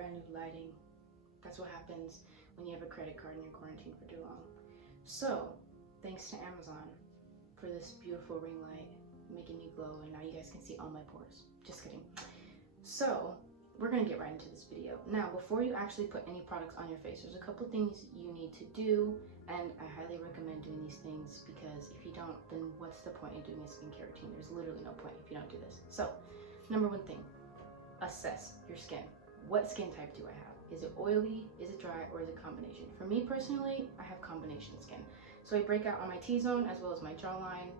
brand new lighting. That's what happens when you have a credit card and you're quarantined for too long. So, thanks to Amazon for this beautiful ring light making me glow, and now you guys can see all my pores. Just kidding. So, we're gonna get right into this video. Now, before you actually put any products on your face, there's a couple things you need to do, and I highly recommend doing these things because if you don't, then what's the point in doing a skincare routine? There's literally no point if you don't do this. So, number one thing, assess your skin. What skin type do I have? Is it oily, is it dry, or is it combination? For me personally, I have combination skin. So I break out on my T-zone as well as my jawline.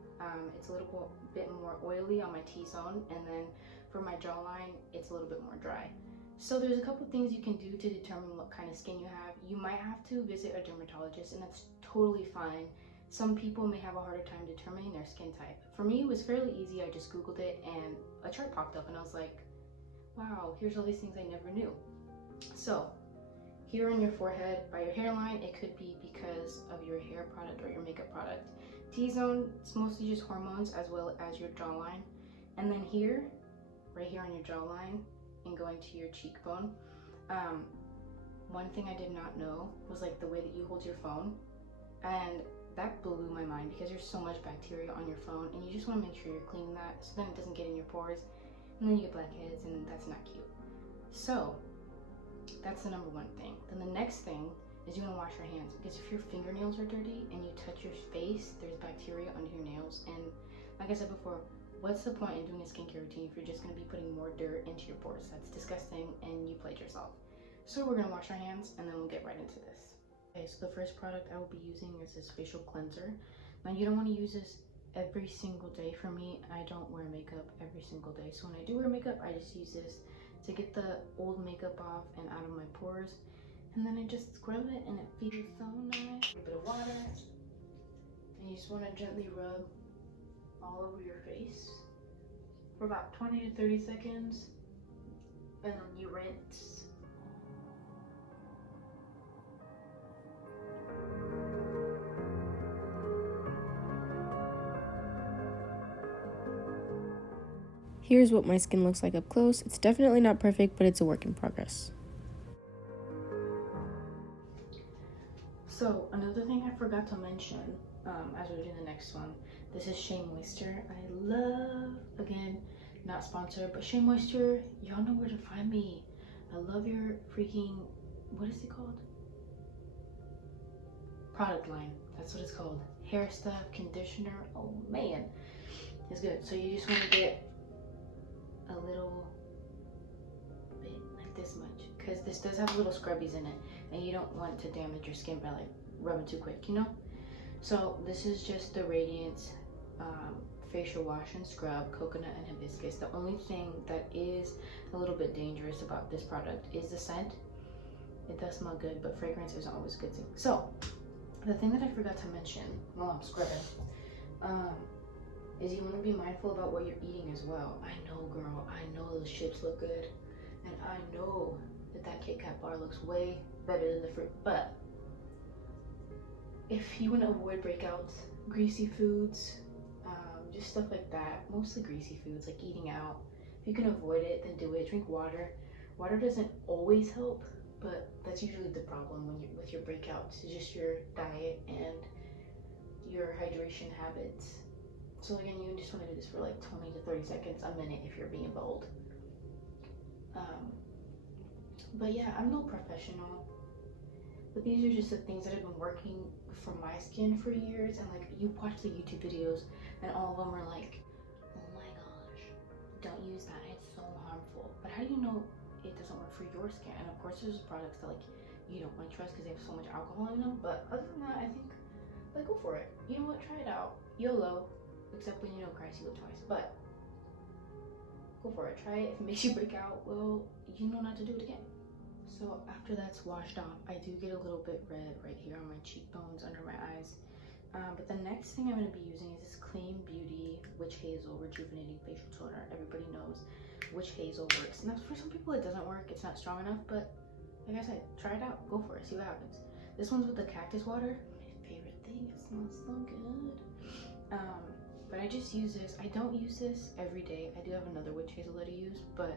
It's a little bit more oily on my T-zone, and then for my jawline, it's a little bit more dry. So there's a couple things you can do to determine what kind of skin you have. You might have to visit a dermatologist, and that's totally fine. Some people may have a harder time determining their skin type. For me, it was fairly easy. I just Googled it, and a chart popped up, and I was like, wow, here's all these things I never knew. So here on your forehead, by your hairline, it could be because of your hair product or your makeup product. T-zone, it's mostly just hormones as well as your jawline. And then here, right here on your jawline and going to your cheekbone, one thing I did not know was like the way that you hold your phone. And that blew my mind because there's so much bacteria on your phone, and you just want to make sure you're cleaning that so then it doesn't get in your pores, and then you get blackheads, and that's not cute. So that's the number one thing. Then the next thing is you want to wash your hands, because if your fingernails are dirty and you touch your face, there's bacteria under your nails. And like I said before, what's the point in doing a skincare routine if you're just going to be putting more dirt into your pores? That's disgusting, and you played yourself. So we're going to wash our hands, and then we'll get right into this. Okay, so the first product I will be using is this facial cleanser. Now you don't want to use this every single day. For me, I don't wear makeup every single day, so when I do wear makeup, I just use this to get the old makeup off and out of my pores, and then I just scrub it, and it feels so nice. A bit of water, and you just want to gently rub all over your face for about 20 to 30 seconds, and then you rinse. Here's what my skin looks like up close. It's definitely not perfect, but it's a work in progress. So another thing I forgot to mention as we do the next one, this is Shea Moisture. I love, again, not sponsored, but Shea Moisture, y'all know where to find me. I love your freaking, what is it called? Product line, that's what it's called. Hair stuff, conditioner, oh man, it's good. So you just want to get a little bit, like this much, because this does have little scrubbies in it, and you don't want to damage your skin by like rubbing too quick, you know? So this is just the Radiance facial wash and scrub, coconut and hibiscus. The only thing that is a little bit dangerous about this product is the scent. It does smell good, but fragrance isn't always a good thing. So the thing that I forgot to mention while I'm scrubbing is you want to be mindful about what you're eating as well. I know, girl, I know those chips look good, and I know that Kit Kat bar looks way better than the fruit, but if you want to avoid breakouts, greasy foods, just stuff like that, mostly greasy foods, like eating out, if you can avoid it, then do it. Drink water. Water doesn't always help, but that's usually the problem when you're with your breakouts, is just your diet and your hydration habits. So again, you just want to do this for like 20 to 30 seconds, a minute if you're being bold. But yeah, I'm no professional, but these are just the things that have been working for my skin for years. And like, you watch the YouTube videos and all of them are like, oh my gosh, don't use that, it's so harmful. But how do you know it doesn't work for your skin? And of course there's products that like you don't want to trust because they have so much alcohol in them, but other than that, I think like go for it. You know what, try it out. YOLO, except when you know Christ, you live twice. But go for it, try it. If it makes you break out, well, you know not to do it again. So after that's washed off, I do get a little bit red right here on my cheekbones, under my eyes. But the next thing I'm going to be using is this Clean Beauty Witch Hazel Rejuvenating Facial Toner. Everybody knows Witch Hazel works. Now, for some people it doesn't work. It's not strong enough, but like I said, try it out. Go for it. See what happens. This one's with the cactus water. My favorite thing. It smells so good. But I just use this. I don't use this every day. I do have another witch hazel that I use, but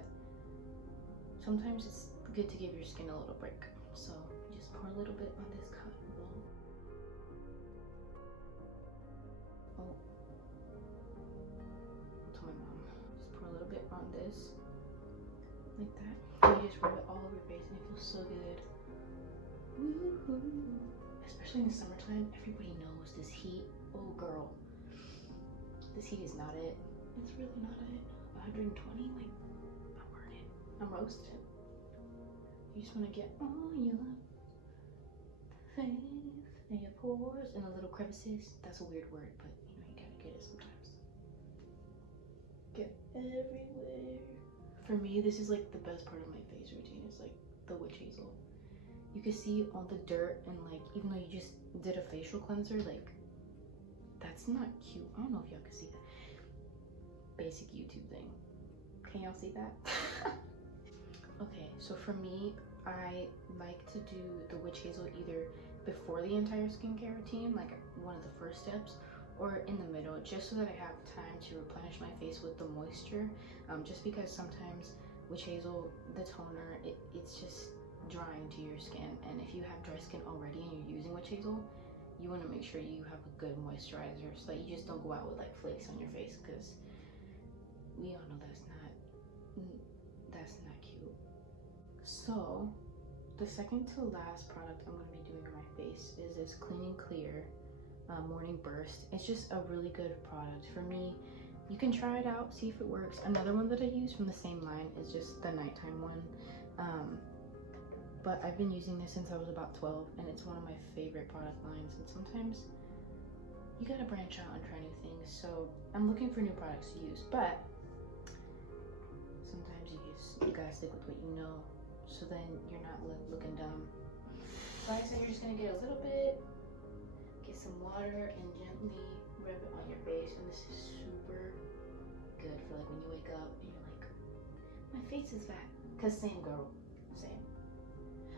sometimes it's good to give your skin a little break. So just pour a little bit on this cotton wool. Oh, to my mom. Just pour a little bit on this, like that. And you just rub it all over your face, and it feels so good. Woo-hoo. Especially in the summertime, everybody knows this heat. Oh, girl, this heat is not it. It's really not it. 120, like, I'm burning. I'm roasted. You just want to get all your face and your pores and the little crevices. That's a weird word, but you know, you gotta get it sometimes. Get everywhere. For me, this is like the best part of my face routine. It's like the witch hazel. You can see all the dirt, and like, even though you just did a facial cleanser, like, that's not cute. I don't know if y'all can see that. Basic YouTube thing. Can y'all see that? Okay, so for me, I like to do the witch hazel either before the entire skincare routine, like one of the first steps, or in the middle, just so that I have time to replenish my face with the moisture. Just because sometimes witch hazel, the toner, it's just drying to your skin, and if you have dry skin already and you're using witch hazel, you want to make sure you have a good moisturizer so that you just don't go out with like flakes on your face, because we all know that's not cute. So the second to last product I'm going to be doing on my face is this Clean and Clear Morning Burst. It's just a really good product for me. You can try it out, see if it works. Another one that I use from the same line is just the nighttime one. But I've been using this since I was about 12, and it's one of my favorite product lines. And sometimes you gotta branch out and try new things. So I'm looking for new products to use, but sometimes you gotta stick with what you know, so then you're not looking dumb. So I said you're just gonna get a little bit, get some water, and gently rub it on your face. And this is super good for like when you wake up and you're like, my face is fat. Cause same girl, same.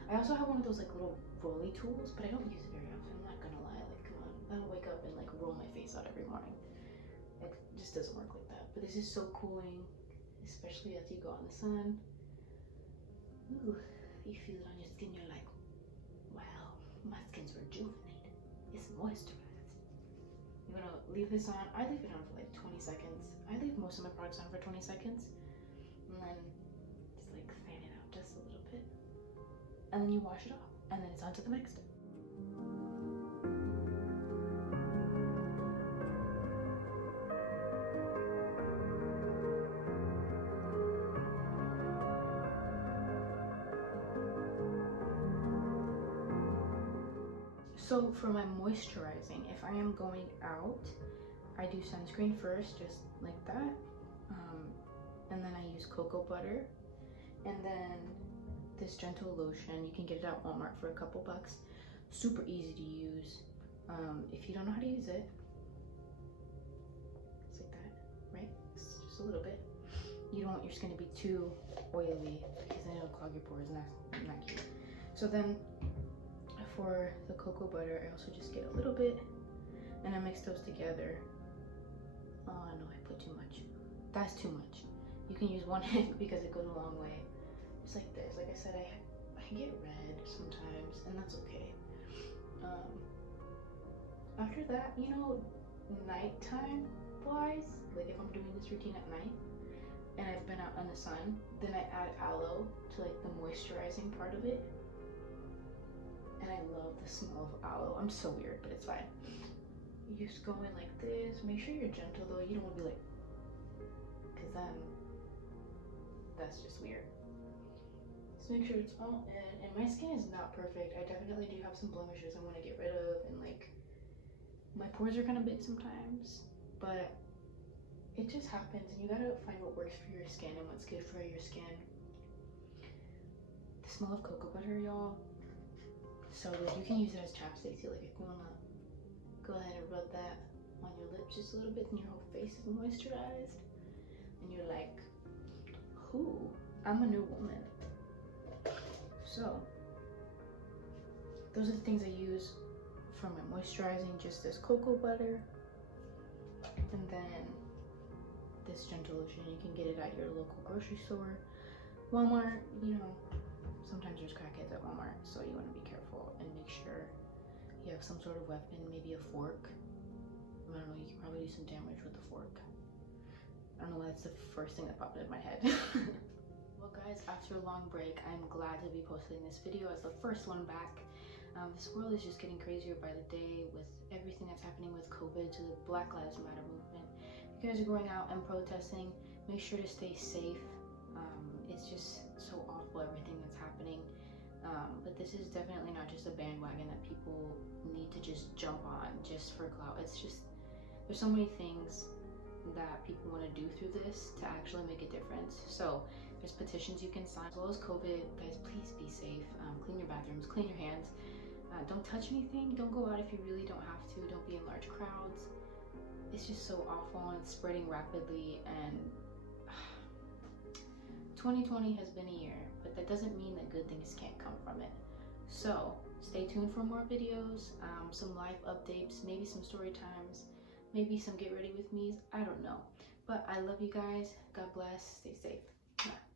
I also have one of those like little rolly tools, but I don't use it very often. I'm not gonna lie, like come on. I don't wake up and like roll my face out every morning. It just doesn't work like that. But this is so cooling, especially as you go out in the sun. Ooh, you feel it on your skin, you're like, wow, my skin's rejuvenated. It's moisturized. You wanna leave this on? I leave it on for like 20 seconds. I leave most of my products on for 20 seconds. And then just like fan it out just a little bit. And then you wash it off. And then it's on to the next step. So for my moisturizing, if I am going out, I do sunscreen first, just like that. And then I use cocoa butter. And then this gentle lotion. You can get it at Walmart for a couple bucks. Super easy to use. If you don't know how to use it, it's like that, right? It's just a little bit. You don't want your skin to be too oily because then it'll clog your pores, and that's not cute. So then for the cocoa butter, I also just get a little bit and I mix those together. Oh no, I put too much. That's too much. You can use one hand because it goes a long way. Just like this. Like I said, I get red sometimes, and that's okay. After that, you know, nighttime wise, like if I'm doing this routine at night and I've been out in the sun, then I add aloe to like the moisturizing part of it. And I love the smell of aloe. I'm so weird, but it's fine. You just go in like this. Make sure you're gentle though. You don't want to be like, because then that's just weird. So make sure it's all in. And my skin is not perfect. I definitely do have some blemishes I want to get rid of, and like my pores are kind of big sometimes, but it just happens, and you gotta find what works for your skin and what's good for your skin. The smell of cocoa butter, y'all, so good. You can use it as chapstick too. Like if you wanna go ahead and rub that on your lips just a little bit, and your whole face is moisturized, and you're like, "Ooh, I'm a new woman." So those are the things I use for my moisturizing. Just this cocoa butter, and then this gentle lotion. You can get it at your local grocery store, Walmart, you know, sometimes there's crackheads at Walmart, so you want to be careful and make sure you have some sort of weapon, maybe a fork. I don't know, you can probably do some damage with the fork. I don't know why that's the first thing that popped into my head. Well guys, after a long break, I'm glad to be posting this video as the first one back. This world is just getting crazier by the day with everything that's happening with COVID to the Black Lives Matter movement. If you guys are going out and protesting, make sure to stay safe. It's just so awful everything that's happening. But this is definitely not just a bandwagon that people need to just jump on just for clout. It's just, there's so many things that people want to do through this to actually make a difference. So there's petitions you can sign, as well as COVID. Guys, please be safe. Clean your bathrooms, clean your hands. Don't touch anything. Don't go out if you really don't have to. Don't be in large crowds. It's just so awful and it's spreading rapidly, and 2020 has been a year, but that doesn't mean that good things can't come from it. So stay tuned for more videos, some live updates, maybe some story times, maybe some get ready with me's, I don't know. But I love you guys. God bless. Stay safe. Bye.